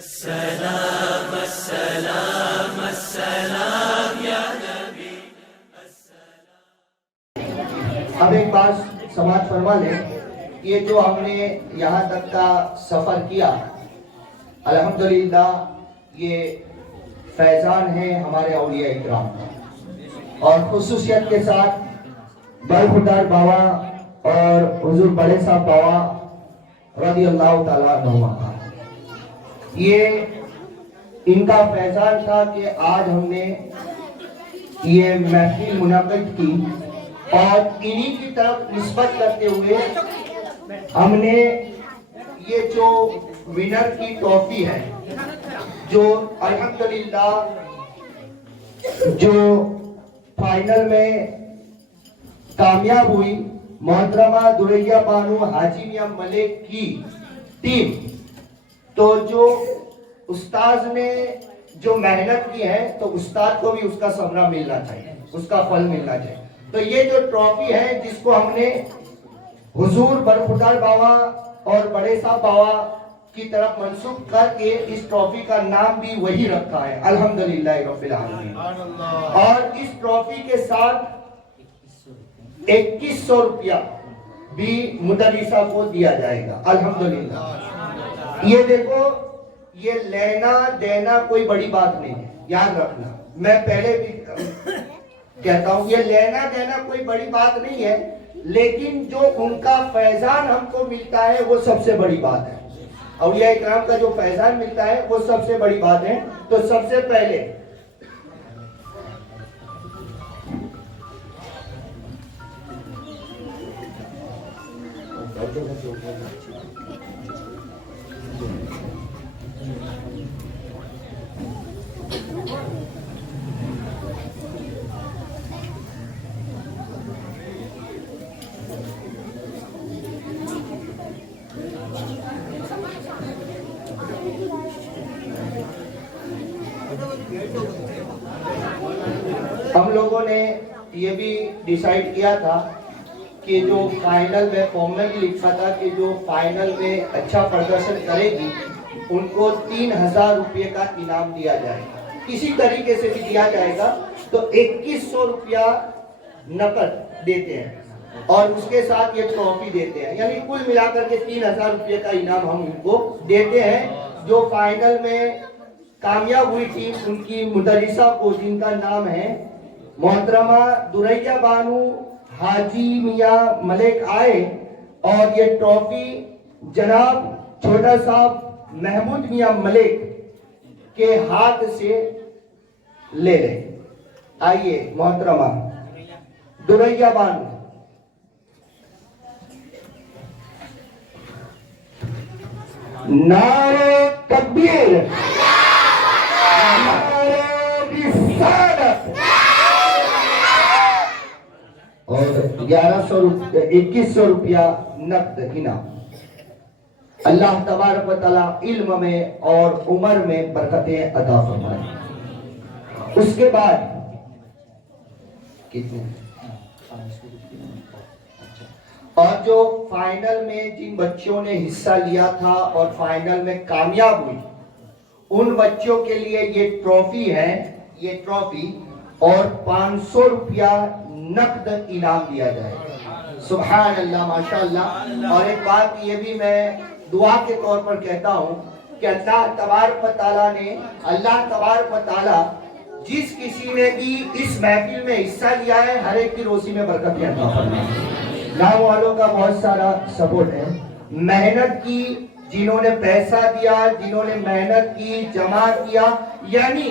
अस्सलाम अस्सलाम अस्सलाम या नबी। अब एक बात समाज फरमा ले, ये जो हमने यहाँ तक का सफर किया, अल्हम्दुलिल्लाह ये फैजान है हमारे औलिया इकराम का, और खुसूसियत के साथ बरखुरदार बाबा और हुजूर बड़े साहब बाबा रज़ी अल्लाह ताला अन्हुमा का ये इनका फैजान था कि आज हमने ये महफिल मुनाकिद की, और इन्हीं की तरफ निस्बत करते हुए हमने ये जो विनर की ट्रॉफी है, जो अल्हम्दुलिल्लाह जो फाइनल में कामयाब हुई, मोहतरमा दुरैया बानू हाजी मियां मलिक की टीम, तो जो उस्ताद ने जो मेहनत की है तो उस्ताद को भी उसका समरा मिलना चाहिए, उसका फल मिलना चाहिए। तो ये जो ट्रॉफी है जिसको हमने हुजूर बरखुरदार बाबा और बड़े साहब बाबा की तरफ मंसूब करके इस ट्रॉफी का नाम भी वही रखा है, अल्हम्दुलिल्लाह रब्बिल आलमीन। और इस ट्रॉफी के साथ 2100 रुपया भी मुदर्रिसा को दिया जाएगा, अल्हम्दुलिल्लाह। ये देखो, ये लेना देना कोई बड़ी बात नहीं है, याद रखना। मैं पहले भी कहता हूँ, ये लेना देना कोई बड़ी बात नहीं है, लेकिन जो उनका फैजान हमको मिलता है वो सबसे बड़ी बात है। औलिया इकराम का जो फैजान मिलता है वो सबसे बड़ी बात है। तो सबसे पहले हम लोगों ने ये भी डिसाइड किया था कि जो फाइनल में फॉर्म में भी लिखा था कि जो फाइनल में अच्छा प्रदर्शन करेगी उनको 3000 रुपये का इनाम दिया जाएगा, किसी तरीके से भी दिया जाएगा। तो 2100 रुपया नकद देते हैं और उसके साथ ये ट्रॉफी देते हैं, यानी कुल मिलाकर के 3000 रुपये का इनाम हम उनको देते हैं। जो फाइनल में कामयाब हुई टीम, उनकी मुदर्रिसा को, जिनका नाम है मोहतरमा दुरैया बानू हाजी मियां मलिक, आए और ये ट्रॉफी जनाब छोटा साहब महमूद मियां मलिक के हाथ से ले लें। आइए मोहतरमा दुरैया बानू। नारे तकबीर, नारे रिसालत। और 2100 रुपया नकद इनाम। अल्लाह तबारक व तआला इल्म में और उम्र में बरकतें अता फरमाए। उसके बाद कितने, और जो फाइनल में जिन बच्चों ने हिस्सा लिया था और फाइनल में कामयाब हुई, उन बच्चों के लिए ये ट्रॉफी है, ये ट्रॉफी और 500 रुपया नकद इनाम दिया जाएगा। सुभान अल्लाह, माशाअल्लाह। और एक बात ये भी मैं दुआ के तौर पर कहता हूँ कि अल्लाह तबारक व तआला ने, अल्लाह तबारक व तआला जिस किसी ने भी इस महफिल में हिस्सा लिया है, हर एक की रोजी में बरकत अता फरमाए। गाँव वालों का बहुत सारा सपोर्ट है, मेहनत की, जिन्होंने पैसा दिया, जिन्होंने मेहनत की, जमा किया, यानी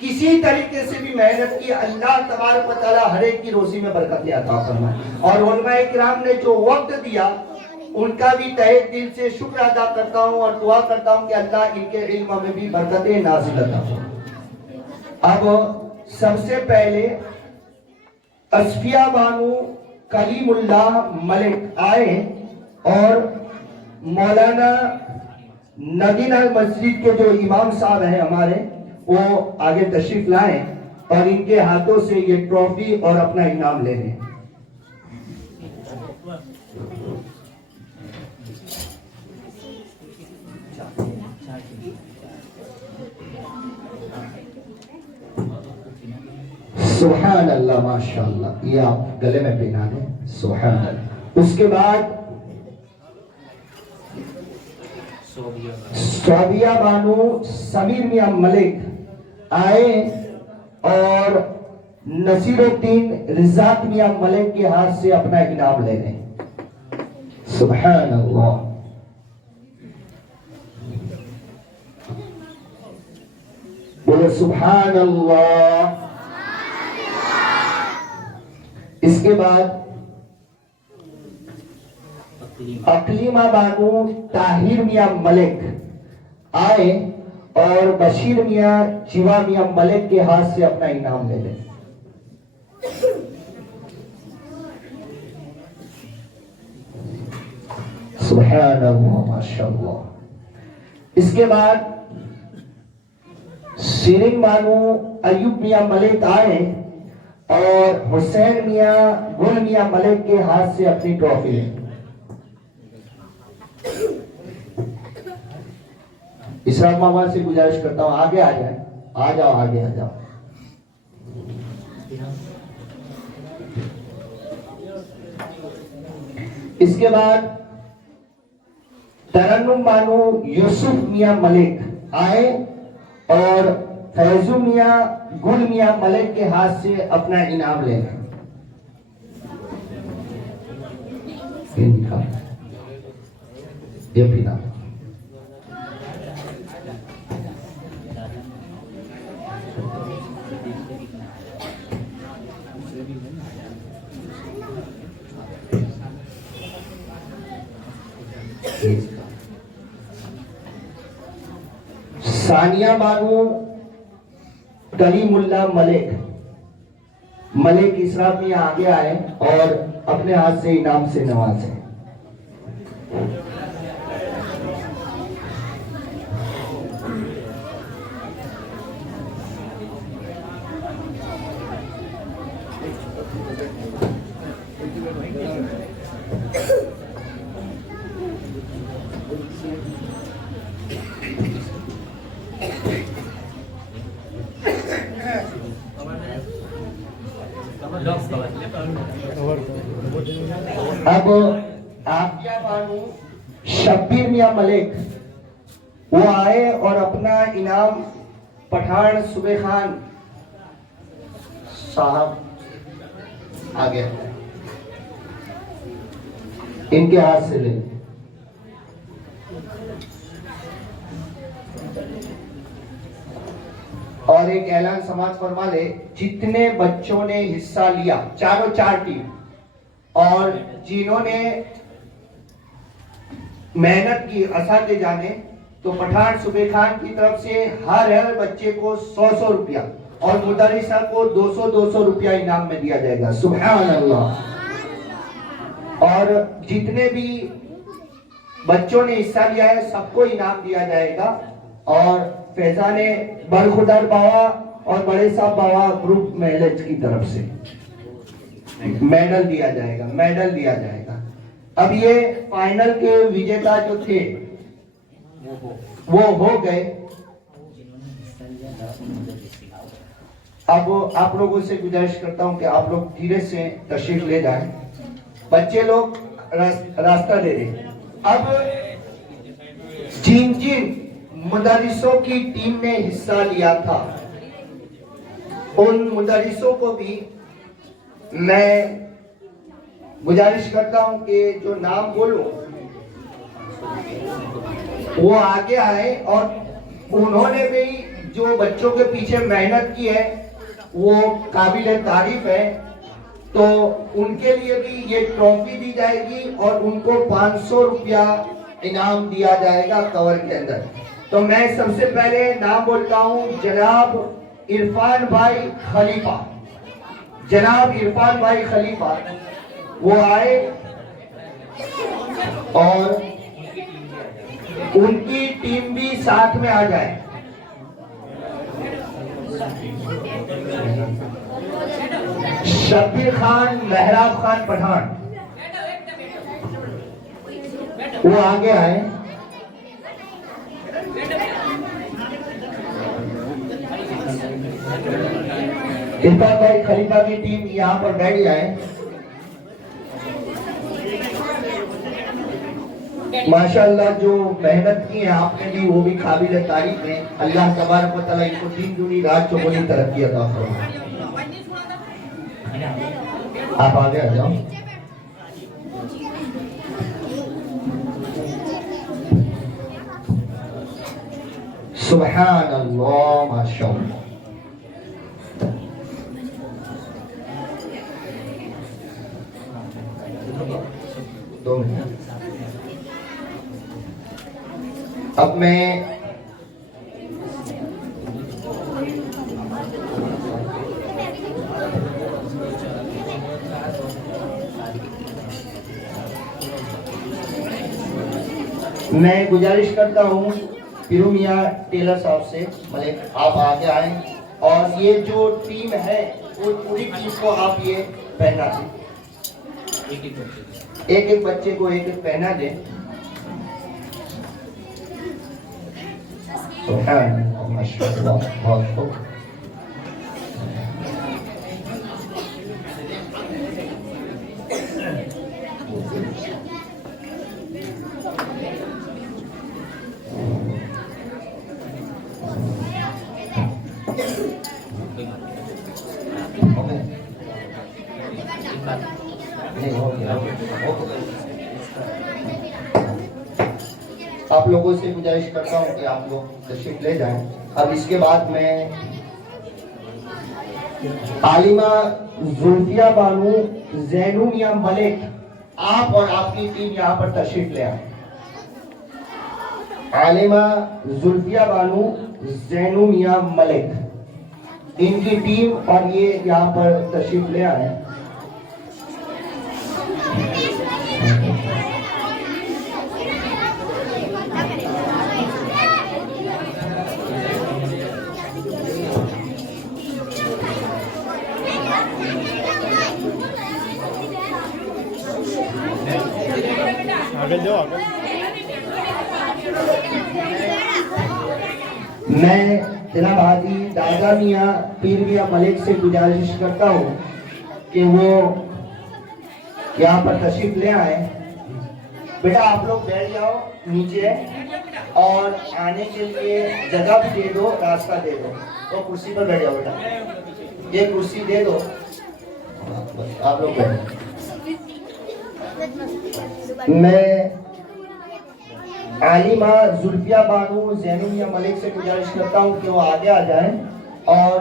किसी तरीके से भी मेहनत की, अल्लाह तबारक व तआला हर एक की रोजी में बरकत अता फरमाए। और उलमाए किराम ने जो वक्त दिया, उनका भी तहे दिल से शुक्र अदा करता हूँ और दुआ करता हूँ कि अल्लाह इनके इल्म में भी बरकतें नाज़िल अता फरमाए। अब सबसे पहले अस्फिया बानू कलीमुल्लाह मलिक आए और मौलाना नगीना मस्जिद के जो इमाम साहब हैं हमारे, वो आगे तशरीफ लाएं और इनके हाथों से ये ट्रॉफी और अपना इनाम ले लें। सुभान अल्लाह, माशाअल्लाह। ये आप गले में पहना दें, सुभान अल्लाह। उसके बाद सोबिया बानू समीर मियां मलिक आए और नसीरुद्दीन रिजाक मियां मलिक के हाथ से अपना इनाम ले लें। सुभान अल्लाह। बोले सुभान अल्लाह। इसके बाद अकलीमा बानू ताहिर मियां मलिक आए और बशीर मियां जीवा मियां मलिक के हाथ से अपना इनाम ले लें। सुभान अल्लाह, माशाअल्लाह। इसके बाद शिरीन बानू अयूब मियां मलिक आए और हुसैन मियां गुल मियां मलिक के हाथ से अपनी ट्रॉफी लें। इशराक मामा से गुजारिश करता हूं आगे आ जाए, आ जाओ, आगे आ जाओ। इसके बाद तरन्नुम बानू यूसुफ मियां मलिक आए और फैजू मियां गुल मियां मलिक के हाथ से अपना इनाम लेना। ये पीना। सानिया बानू कलीमुल्लाह मलिक इसराफ में आगे आए और अपने हाथ से इनाम से नवाजे। अब आफिया बानू शब्बीर मियां मलिक वो आए और अपना इनाम पठान सुबह खान साहब आ गया, इनके हाथ से ले। और एक ऐलान समाज फरमा ले, जितने बच्चों ने हिस्सा लिया, चारों चार टीम, और जिन्होंने मेहनत की असातिज़ा ने, तो पठान सुबह खान की तरफ से हर बच्चे को 100 रुपया और मुदर्रिसा को 200 रुपया इनाम में दिया जाएगा। सुभान अल्लाह। और जितने भी बच्चों ने हिस्सा लिया है सबको इनाम दिया जाएगा। और फैजाने बरखुदर बावा और बड़े साहब बावा ग्रुप मेलेज की तरफ से मेडल दिया जाएगा। अब ये फाइनल के विजेता जो थे वो हो गए। अब आप लोगों से गुजारिश करता हूं कि आप लोग धीरे से तशरीफ ले जाएं, बच्चे लोग रास्ता दे रहे। अब जिन मुदर्रिसों की टीम ने हिस्सा लिया था उन मुदर्रिसों को भी मैं गुजारिश करता हूं कि जो नाम बोलो वो आगे आए। और उन्होंने भी जो बच्चों के पीछे मेहनत की है वो काबिल तारीफ है, तो उनके लिए भी ये ट्रॉफी दी जाएगी और उनको 500 रुपया इनाम दिया जाएगा कवर के अंदर। तो मैं सबसे पहले नाम बोलता हूं जनाब इरफान भाई खलीफा, वो आए और उनकी टीम भी साथ में आ जाए। शब्बीर खान, मेहराब खान पठान वो आगे आए। इरफान भाई खलीफा की टीम यहाँ पर बैठ जाए। माशाअल्लाह जो मेहनत की है आपने भी वो भी काबिल तारीफ है। अल्लाह तबारक व तआला इनको दिन दुनी रात चौगुनी तरक्की अता फरमाए। आप आगे आ जाओ। सुभान अल्लाह माशाअल्लाह। दो मिनट। अब मैं गुजारिश करता हूँ पीरू मियाँ टेलर साहब से, मलिक आप आगे आए और ये जो टीम है वो पूरी टीम को आप ये पहना दें, एक एक बच्चे को एक एक पहना दें। बहुत खूब। आप लोगों से गुजारिश करता हूँ कि आप लोग तशरीफ ले जाएं। अब इसके बाद मैं आलिमा जुल्फिया बानू जैनू मियां मलिक, आप और आपकी टीम यहाँ पर तशरीफ ले आए। आलिमा जुल्फिया बानू जैनू मियां मलिक, इनकी टीम और ये यहाँ पर तशरीफ ले आए। मैं जनाब हाजी दादा मियाँ पीर मियाँ मलिक से गुजारिश करता हूँ कि वो यहाँ पर तशरीफ ले आए। बेटा आप लोग बैठ जाओ नीचे और आने के लिए जगह भी दे दो, रास्ता दे दो। तो कुर्सी पर बैठ जाओ बेटा, ये कुर्सी दे दो, आप लोग बैठ। मैं आलिमा जुल्फिया बानू जैनू मियां मलिक से गुजारिश करता हूँ कि वो आगे आ जाएं और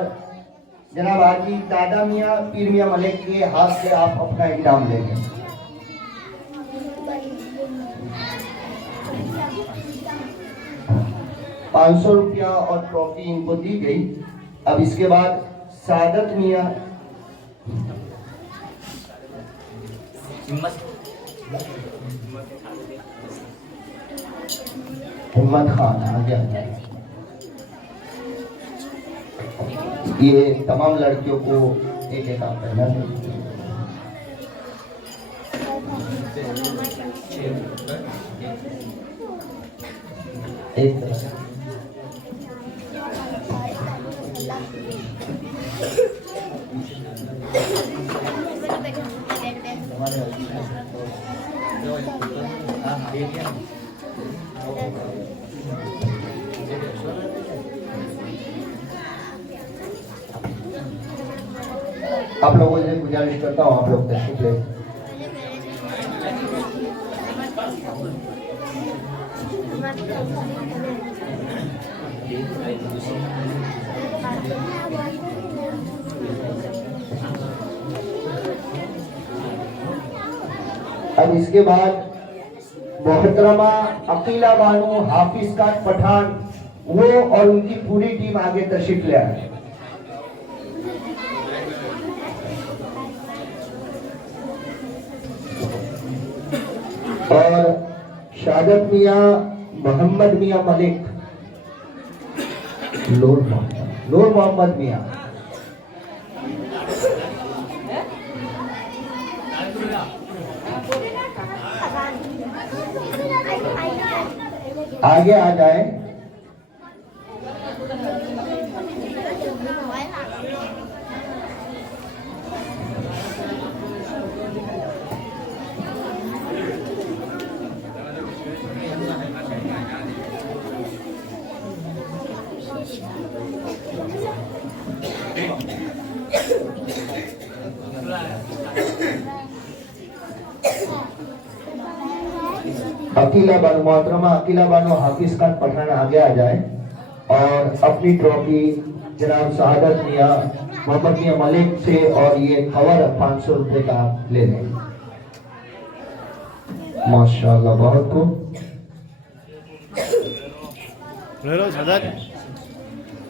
जनाब हाजी दादा मियाँ पीर मियां मलिक के हाथ से आप अपना इनाम लेंगे। ₹500 और ट्रॉफी इनको दी गई। अब इसके बाद सादत मियाँ हिम्मत खान आ गया। ये तमाम लड़कियों को एक एक आप पहना दें। एक तरह आप लोगों से गुजारिश करता हूँ आप लोग तशरीफ ले। अब इसके बाद मोहतरमा अकीला बानू हाफिज का पठान, वो और उनकी पूरी टीम आगे तशरीफ ले आए। और शादत मियाँ मोहम्मद मियाँ मलिक, नूर मोहम्मद मियाँ, आगे आ जाए। अकीला बानो मोहतरमा अकीला बानो हाफिज खान पठान आगे आ जाए और अपनी ट्रॉफी जनाब शहादत मियां मोहम्मद मियां मलिक से और ये कवर 500 रुपए का ले लें। माशाल्लाह, बहुत खूब।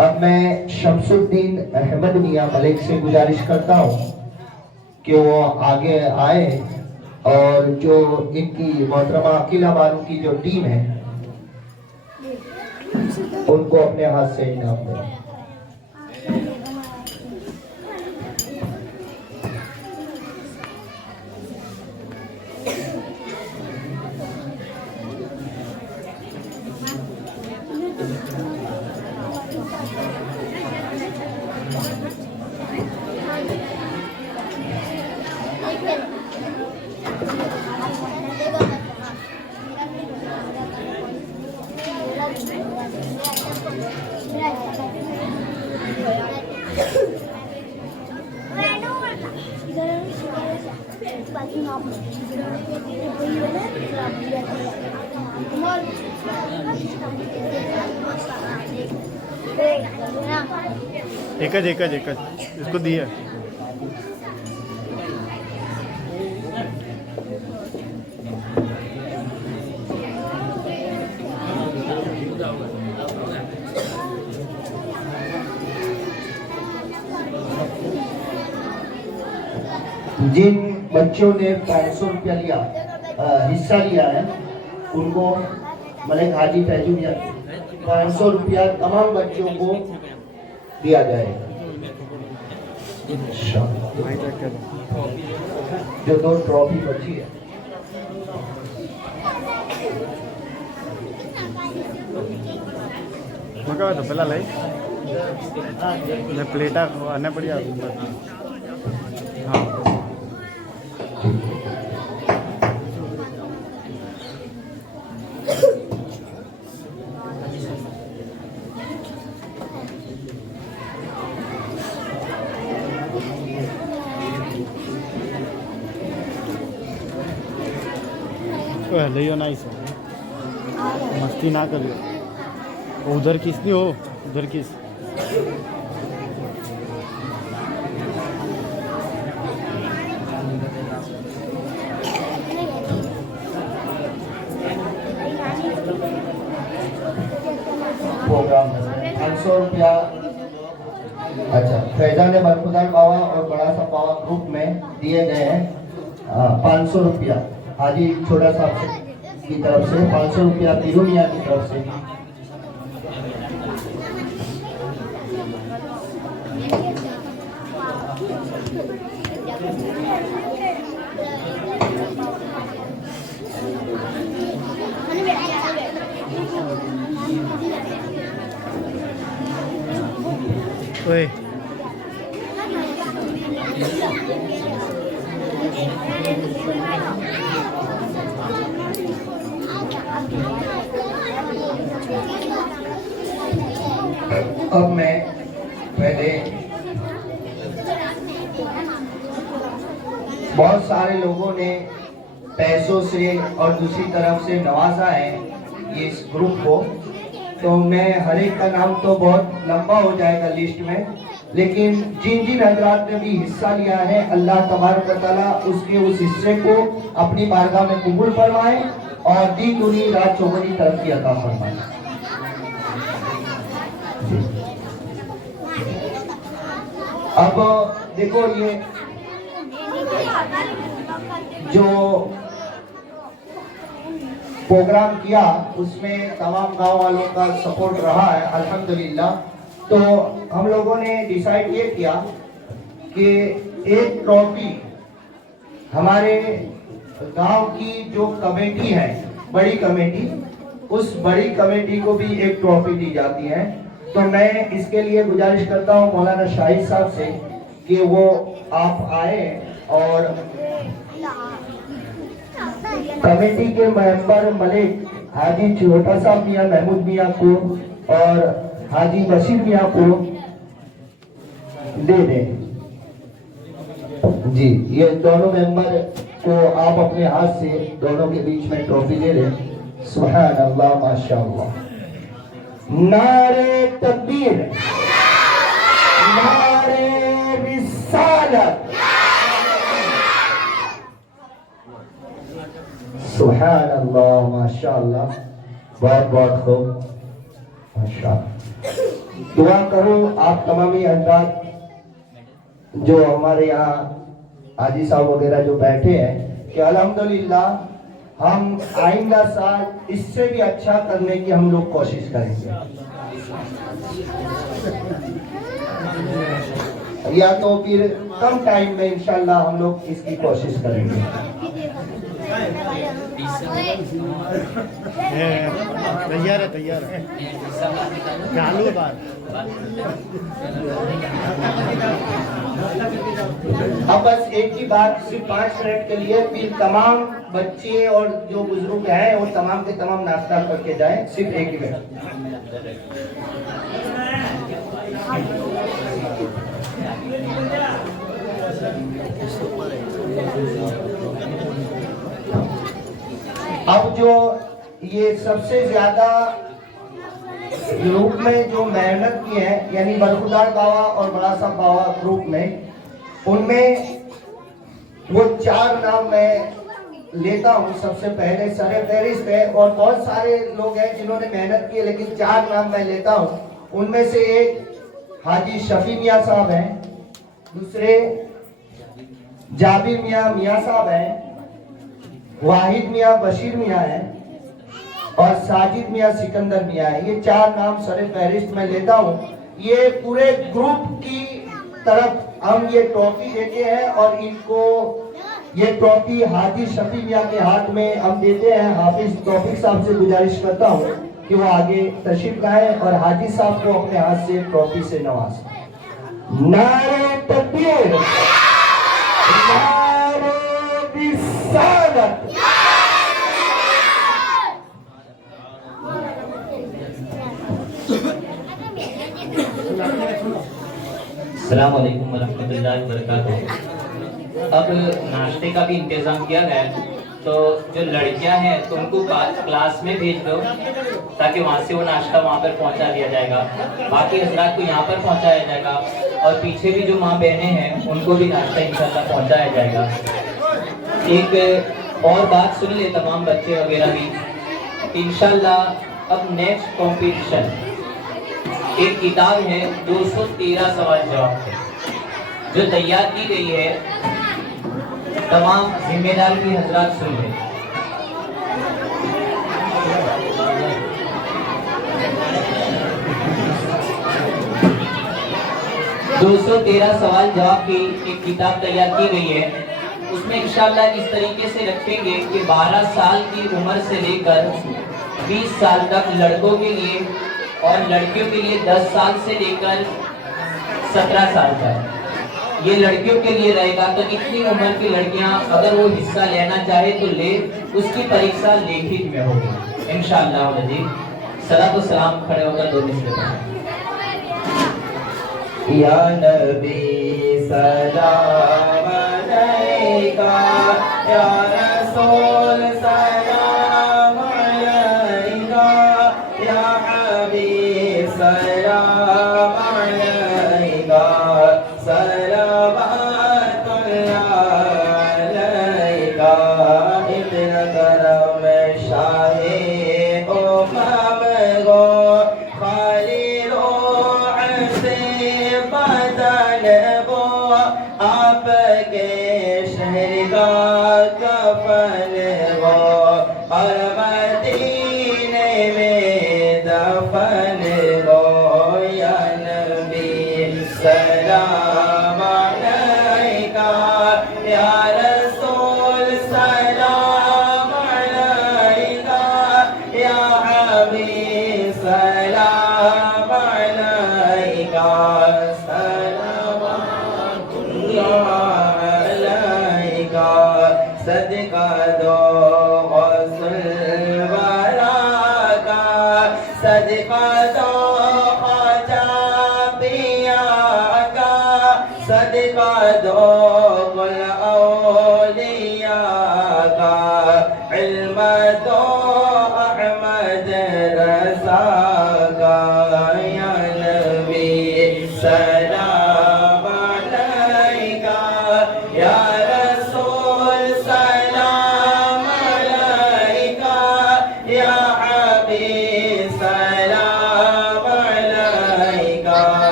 अब मैं शमसुद्दीन अहमद मियां मलिक से गुजारिश करता हूं कि वो आगे आए और जो इनकी मोहतरमा अकीला बानो की जो टीम है उनको अपने हाथ से इनाम दें। एक इसको दिया जिन बच्चों ने 500 रुपया लिया हिस्सा लिया है उनको मलिक हाजी फैजू 500 रुपया तमाम बच्चों को दिया जाएगा। जो 2 ट्रॉफी बची है मका तो पहला लाई प्लेटा आने पड़ी हाँ लियो ना इसे मस्ती ना करियो। उधर किस नहीं हो, उधर किस प्रोग्राम 500 रुपया। अच्छा, फैजान बरखुदार बाबा और बड़ा सा बाबा ग्रुप में दिए गए हैं 500 रुपया हाजी छोटा साहब की तरफ से, 500 रुपया पीरू मियां की तरफ से। ओए अब मैं पहले बहुत सारे लोगों ने पैसों से और दूसरी तरफ से नवाजा है ये इस ग्रुप को, तो मैं हर एक का नाम तो बहुत लंबा हो जाएगा लिस्ट में, लेकिन जिन जिन हजरात ने भी हिस्सा लिया है अल्लाह तबारक व तआला उसके उस हिस्से को अपनी बारगाह में कबूल फरमाए और दी दुनी रात चौगुनी तरक्की अता फरमाए। अब देखो ये जो प्रोग्राम किया उसमें तमाम गांव वालों का सपोर्ट रहा है अल्हम्दुलिल्लाह। तो हम लोगों ने डिसाइड ये किया कि एक ट्रॉफी हमारे गांव की जो कमेटी है, बड़ी कमेटी, उस बड़ी कमेटी को भी एक ट्रॉफी दी जाती है। तो मैं इसके लिए गुजारिश करता हूं मौलाना शाहिद साहब से कि वो आप आए और कमेटी के मेंबर मलिक हाजी छोटा साहब मियां महमूद मियां को और हाजी बशीर मियां को दे दें। जी, ये दोनों मेंबर को आप अपने हाथ से दोनों के बीच में ट्रॉफी दे दें। सुभान अल्लाह, माशाअल्लाह। नारे तकबीर, नारे रिसालत, सुभान अल्लाह, माशाअल्लाह, बहुत बहुत खूब, माशाअल्लाह। दुआ करो आप तमामी हज़रात जो हमारे यहाँ हाजी साहब वगैरह जो बैठे हैं कि अल्हम्दुलिल्लाह हम आइंदा साल इससे भी अच्छा करने की हम लोग कोशिश करेंगे, या तो फिर कम टाइम में इंशाल्लाह हम लोग इसकी कोशिश करेंगे। तैयार है चालू बात। अब बस एक ही बात सिर्फ 5 मिनट के लिए, फिर तमाम बच्चे और जो बुजुर्ग हैं वो तमाम के तमाम नाश्ता करके जाएं, सिर्फ एक ही मिनट। अब जो ये सबसे ज्यादा ग्रुप में जो मेहनत की है, यानी बरखुदार बाबा और बड़ा साहब बाबा ग्रुप में, उनमें वो 4 नाम मैं लेता हूँ सबसे पहले सरे फहरिस्त है, और बहुत सारे लोग हैं जिन्होंने मेहनत की है, लेकिन 4 नाम मैं लेता हूँ। उनमें से एक हाजी शफी मियाँ साहब हैं, दूसरे जाबिर मियाँ साहब हैं, वाहिद मियाँ बशीर मियाँ हैं, और साजिद मियाँ सिकंदर मियाँ है। ये 4 नाम सरे फहरिस्त में लेता हूँ। ये पूरे ग्रुप की तरफ हम ये ट्रॉफी देते हैं, और इनको ये ट्रॉफी हाजी शफी मियाँ के हाथ में हम देते हैं। हाफिज तौफीक साहब से गुजारिश करता हूँ कि वो आगे तशरीफ लाएं और हाजी साहब को अपने हाथ से ट्रॉफी से नवाजें। नारे तकबीर, नारे रिसालत। अस्सलाम वालेकुम वरहमतुल्लाहि वबरकातुहू। अब नाश्ते का भी इंतजाम किया गया है, तो जो लड़कियां हैं तो उनको क्लास में भेज दो, ताकि वहाँ से वो नाश्ता वहाँ पर पहुँचा दिया जाएगा। बाकी हजरात को यहाँ पर पहुँचाया जाएगा, और पीछे भी जो माँ बहनें हैं उनको भी नाश्ता इंशाल्लाह पहुँचाया जाएगा। एक और बात सुन ले तमाम बच्चे वगैरह भी, इंशाल्लाह अब नेक्स्ट कॉम्पिटिशन एक किताब है 213 सवाल जवाब जो तैयार की गई है, तमाम जिम्मेदार भी हजरात सुन लें। सवाल जवाब की एक किताब तैयार की गई है। उसमें इंशाल्लाह इस तरीके से रखेंगे कि 12 साल की उम्र से लेकर 20 साल तक लड़कों के लिए, और लड़कियों के लिए 10 साल से लेकर 17 साल तक ये लड़कियों के लिए रहेगा। तो इतनी उम्र की लड़कियां अगर वो हिस्सा लेना चाहे तो ले, उसकी परीक्षा लिखित में होगी इंशाअल्लाह। सलातो सलाम खड़े होकर 2 मिनट या नबी सलाम अलैका, या रसूल सलाम अलैका, या हबीब सलाम अलैका, सलावतुल्लाह अलैका। इतना करम शाहे उम्म गो, खाली रूह से बदन वो, आपके शहर का कफन वो, और मदीने में दफन वो। या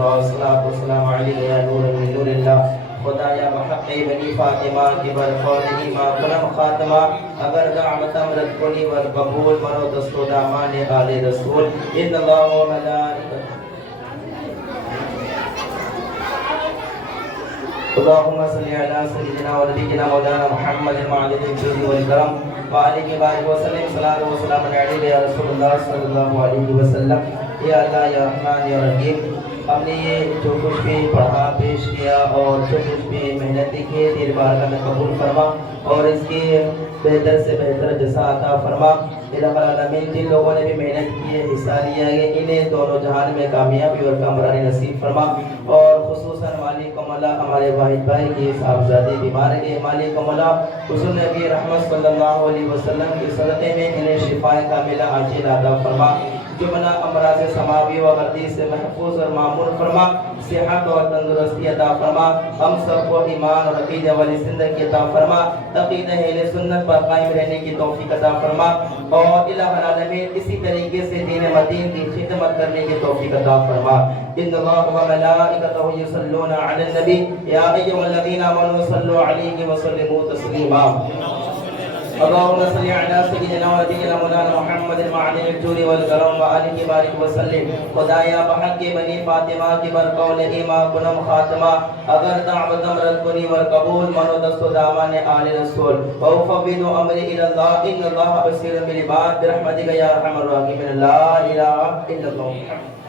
अल्लाह सल्लल्लाहु अलैहि वसल्लम अलैहि या नूर मिन नूरिल्लाह खुदाया बहक़ बनी फातिमा के बरक़ौली मा कुलम खातिमा अगर दामतम रद्दुनी वल कबूल मनो दस्तो दामान आले रसूल इन्नल्लाहु व मलाइकतहु अल्लाहुम्मा सल्लि अला सय्यिदिना व नबियिना मौलाना मुहम्मद मालिक जुदी वल करम व आलिहि व सल्लम सलातो व सलाम अलैहि या रसूलुल्लाह सल्लल्लाहु अलैहि वसल्लम। या अल्लाह या रहमान या रहीम, हमने ये जो कुछ भी पढ़ा पेश किया और जो कुछ भी मेहनती की तेरे बारगाह में कबूल फरमा और इसकी बेहतर से बेहतर जज़ा अता फरमा। इलाहा आलमीन जिन लोगों ने भी मेहनत की है, हिस्सा लिया है, इन्हें दोनों जहान में कामयाबी और कामरानी नसीब फरमा। और खुसूसन मालिक मौला हमारे वाहिद भाई की साहबजादे बीमार के मालिक मौला हुज़ूर नबी रहमत सल्लल्लाहु अलैहि वसल्लम के सदक़े में इन्हें शिफाए कामिला आजिल अता फरमा। जुमला अमराज़ समावी व गर्दी से महफूज और मामूर फरमा। सेहत और तंदुरुस्ती अता फरमा। हम सबको ईमान और अक़ीदा वाली ज़िंदगी अता फरमा। अक़ीदा अहले सुन्नत पर कायम रहने की तौफीक अता फरमा और इलाहा आलमीन इसी तरीके से दीन मदीन की खिदमत करने की तौफीक अता फरमा। इन्नल्लाह व मलाइकतहु युसल्लूना अलन नबी या अय्युहल्लज़ीना आमनू सल्लु अलैहि व सल्लिमू तस्लीमा। अल्लाहुम्मा सल्लि अला सय्यिदिना व नबियिना मौलाना मुहम्मद मालिक जुदी वल करम व आलिहि बारिक व सल्लिम। खुदाया बहक़ बनी फातिमा की बरक़ौली मा कुलम खातिमा अगर दावतम रद्दुनी वल कबूल मनो दस्तो दामान आले रसूल व उफ़व्विदु अमरी इलल्लाह इन्नल्लाह बसीरुम बिल इबाद बिरहमतिका या अरहमर राहिमीन ला इलाहा इल्लल्लाह।